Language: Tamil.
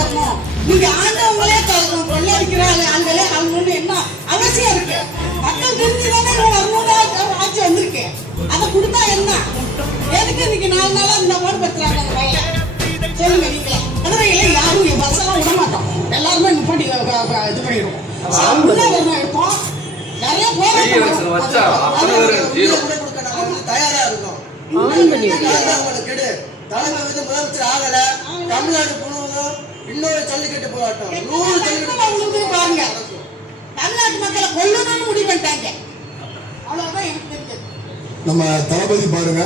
வரணும். நீங்க ஆண்டவங்களே கொள்ளையடிக்கிற ஆண்களே ஆகணும்னு என்ன அவசியம் இருக்கு? மக்கள் தெரிஞ்சுதானே வரணும்னு ஆட்சி வந்திருக்கு. அதை கொடுத்தா என்ன? எதுக்கு இன்னைக்கு 4 நாளா இந்த போட்டு பத்துறாங்க அந்த பையன்? சொல்லுங்க நீங்களே. மதுரையில யாரும் பஸ் எல்லாம் விட மாட்டோம், எல்லாருமே நிப்பாட்டி இது பண்ணிடுவோம். இருக்கும் நிறைய போராட்டம் தயாரா இருக்கும். தலைமை வந்து முதலமைச்சர் ஆகல, தமிழ்நாடு முழுவதும் இன்னொரு ஜல்லிக்கட்டு போராட்டம் 100 ஜல்லிக்கட்டு பாருங்க. தமிழ்நாட்டு மக்களை கொல்லணும்னு முடிவு பண்ணிட்டாங்க. அவ்வளவுதான் எனக்கு தெரிஞ்சது. நம்ம தளபதி பாருங்க